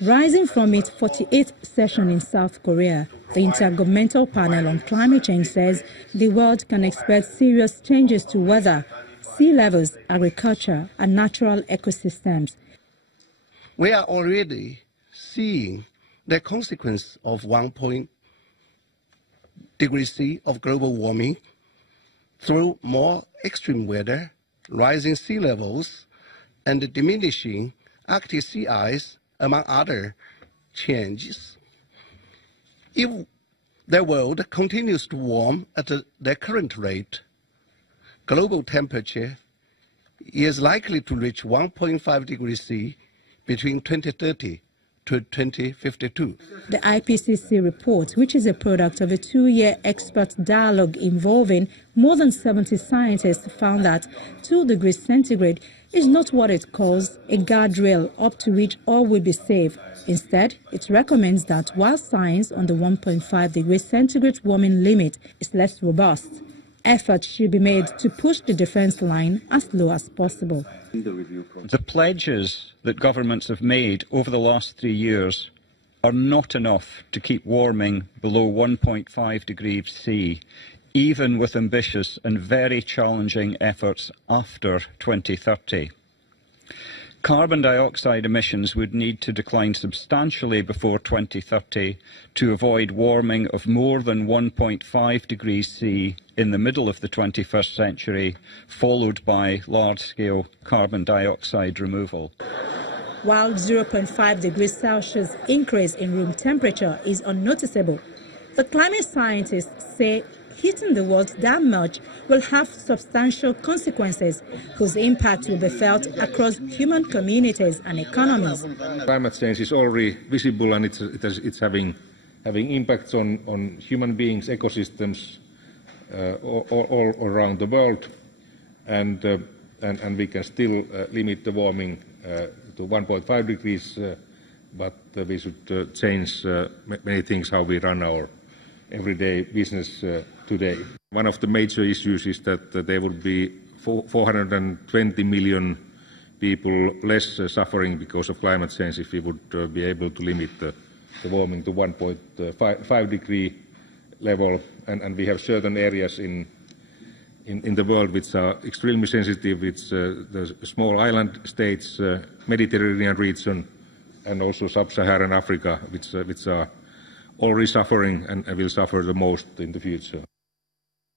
Rising from its 48th session in South Korea, the Intergovernmental Panel on Climate Change says the world can expect serious changes to weather, sea levels, agriculture, and natural ecosystems. We are already seeing the consequence of 1 degrees C of global warming through more extreme weather, rising sea levels, and diminishing Arctic sea ice, among other changes. If the world continues to warm at the current rate, global temperature is likely to reach 1.5 degrees C between 2030 to 2052. The IPCC report, which is a product of a 2-year expert dialogue involving more than 70 scientists, found that 2 degrees centigrade is not what it calls a guardrail up to which all will be safe. Instead, it recommends that while science on the 1.5 degrees centigrade warming limit is less robust, efforts should be made to push the defense line as low as possible. The pledges that governments have made over the last 3 years are not enough to keep warming below 1.5 degrees C, even with ambitious and very challenging efforts after 2030. Carbon dioxide emissions would need to decline substantially before 2030 to avoid warming of more than 1.5 degrees C in the middle of the 21st century, followed by large-scale carbon dioxide removal. While 0.5 degrees Celsius increase in room temperature is unnoticeable, the climate scientists say heating the world that much will have substantial consequences whose impact will be felt across human communities and economies. Climate change is already visible, and it's having impacts on human beings, ecosystems all around the world, and we can still limit the warming to 1.5 degrees, but we should change many things how we run our everyday business today. One of the major issues is that there would be 420 million people less suffering because of climate change if we would be able to limit the warming to 1.5 degree level. And we have certain areas in the world which are extremely sensitive. It's the small island states, Mediterranean region, and also sub-Saharan Africa, which are already suffering and will suffer the most in the future.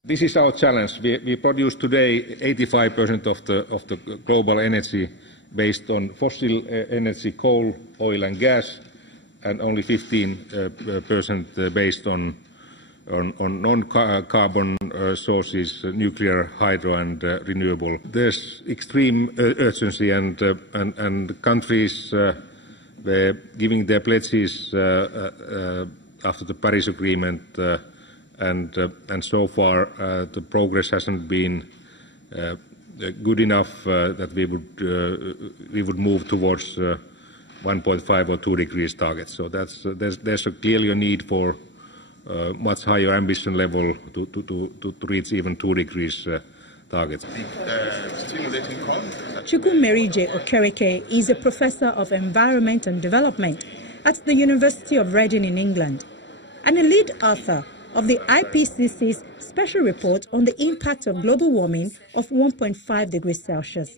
This is our challenge. We produce today 85% of the global energy based on fossil energy, coal, oil and gas, and only 15% based on non-carbon sources, nuclear, hydro and renewable. There's extreme urgency, and countries were giving their pledges after the Paris Agreement, and so far the progress hasn't been good enough that we would move towards 1.5 or 2 degrees targets. So there's clearly a need for much higher ambition level to reach even 2 degrees targets. Chukwumerije Okereke is a professor of environment and development at the University of Reading in England, and a lead author of the IPCC's special report on the impact of global warming of 1.5 degrees Celsius.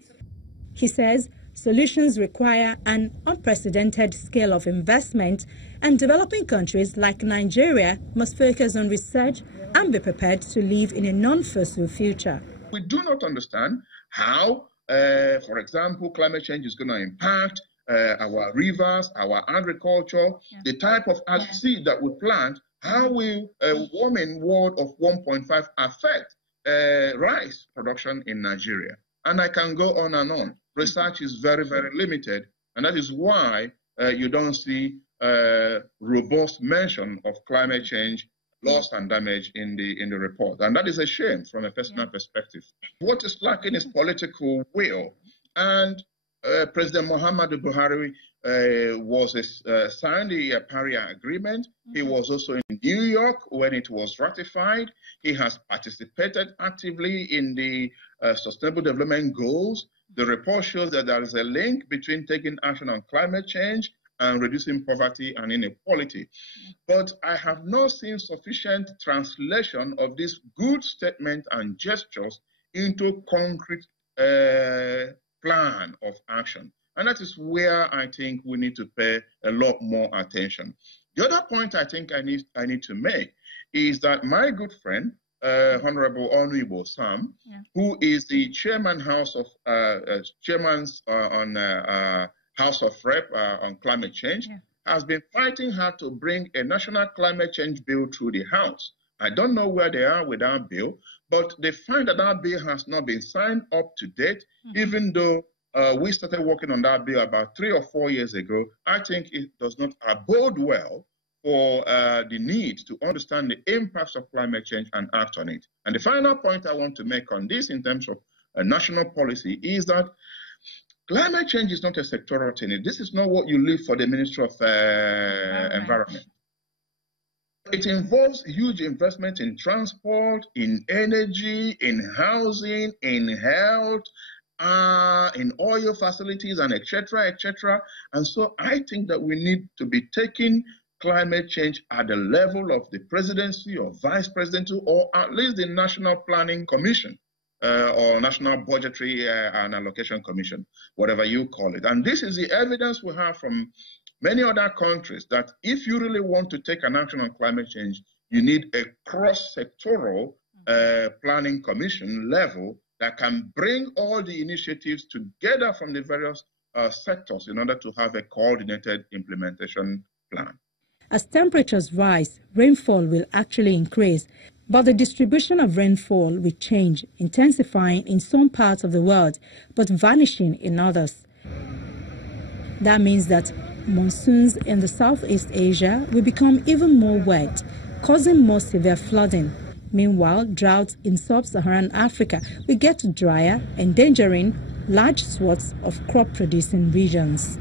He says solutions require an unprecedented scale of investment, and developing countries like Nigeria must focus on research and be prepared to live in a non-fossil future. We do not understand how, for example, climate change is going to impact our rivers, our agriculture, the type of seed that we plant. How will a warming world of 1.5 affect rice production in Nigeria? And I can go on and on. Research is very, very limited, and that is why you don't see robust mention of climate change, loss and damage in the report. And that is a shame from a personal perspective. What is lacking is political will. And President Muhammadu Buhari signed the Paris Agreement. He was also in New York when it was ratified. He has participated actively in the Sustainable Development Goals. The report shows that there is a link between taking action on climate change and reducing poverty and inequality. But I have not seen sufficient translation of this good statement and gestures into concrete plan of action. And that is where I think we need to pay a lot more attention. The other point I think I need to make is that my good friend, Honorable Onuibo Sam, who is the chairman House of House of Rep on climate change, has been fighting hard to bring a national climate change bill through the House. I don't know where they are with that bill, but they find that that bill has not been signed up to date, even though we started working on that bill about 3 or 4 years ago. I think it does not bode well for the need to understand the impacts of climate change and act on it. And the final point I want to make on this in terms of national policy is that climate change is not a sectoral thing. This is not what you leave for the Ministry of Environment. It involves huge investment in transport, in energy, in housing, in health, in oil facilities, and etc., etc. And so I think that we need to be taking climate change at the level of the presidency or vice presidency, or at least the National Planning Commission or National Budgetary and Allocation Commission, whatever you call it. And this is the evidence we have from many other countries that if you really want to take an action on climate change, you need a cross-sectoral planning commission level that can bring all the initiatives together from the various sectors in order to have a coordinated implementation plan. As temperatures rise, rainfall will actually increase, but the distribution of rainfall will change, intensifying in some parts of the world, but vanishing in others. That means that monsoons in the Southeast Asia will become even more wet, causing more severe flooding. Meanwhile, droughts in sub-Saharan Africa will get drier, endangering large swaths of crop-producing regions.